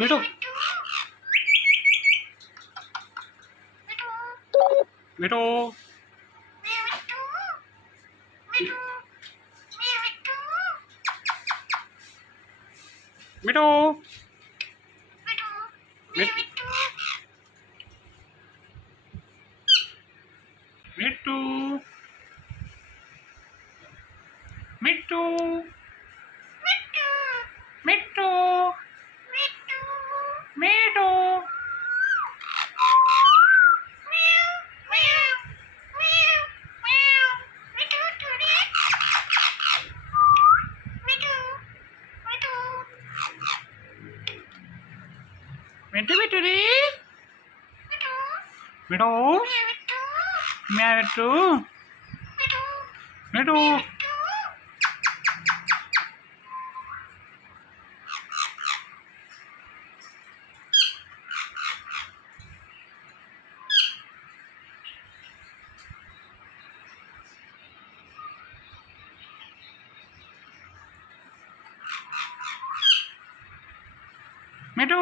બેટો બેટો બેટો મિટ્ટુ મિટ્ટુ મિટ્ટુ મિટ્ટુ મિટ્ટુ મિટ્ટુ રે મિટ્ટુ મ્યા મિટ્ટુ મિટ્ટુ મિટ્ટુ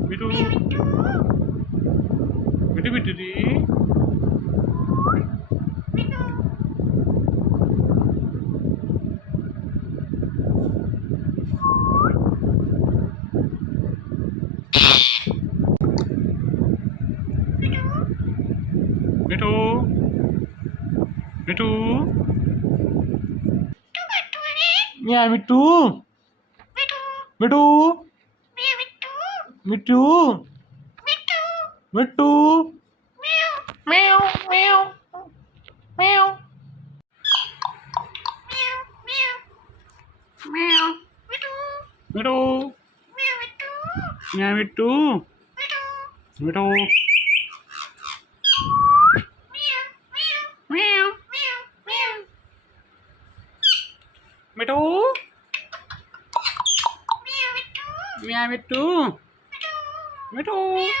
મિટ્ટુ મિટ્ટુ મિટ્ટુ રે મિટ્ટુ મિટ્ટુ મ્યા મિટ્ટુ મિટ્ટુ મિટ્ટુ મિટ્ટુ મેવ મેવ મેવ મેવ મિટ્ટુ મ્યા મિટ્ટુ મિટ્ટુ મેવ મિટ્ટુ મ્યા મિટ્ટુ મિટ્ટુ મેવ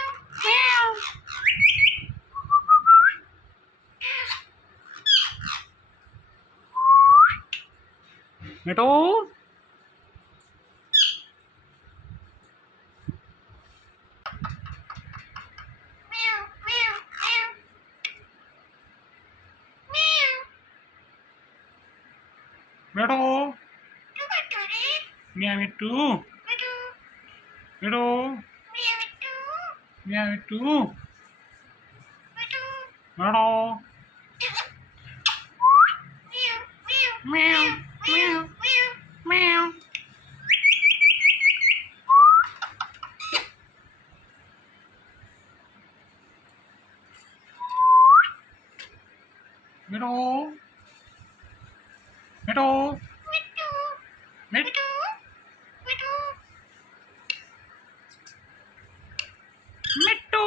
મિટ્ટુ મિટ્ટુ મ્યા મિટ્ટુ મિટ્ટુ મ્યા મિટ્ટુ મિટ્ટુ મેવ મેવ મેવ મિટ્ટુ મિટ્ટુ મિટ્ટુ મિટ્ટુ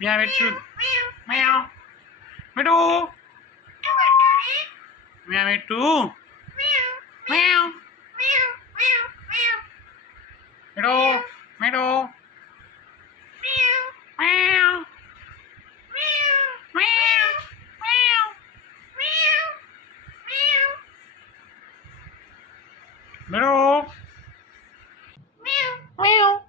મ્યા મિટ્ટુ મેવ મિટ્ટુ મ્યા મિટ્ટુ મેવ મિટ્ટુ મિટ્ટુ મેવ મિટ્ટુ મેવ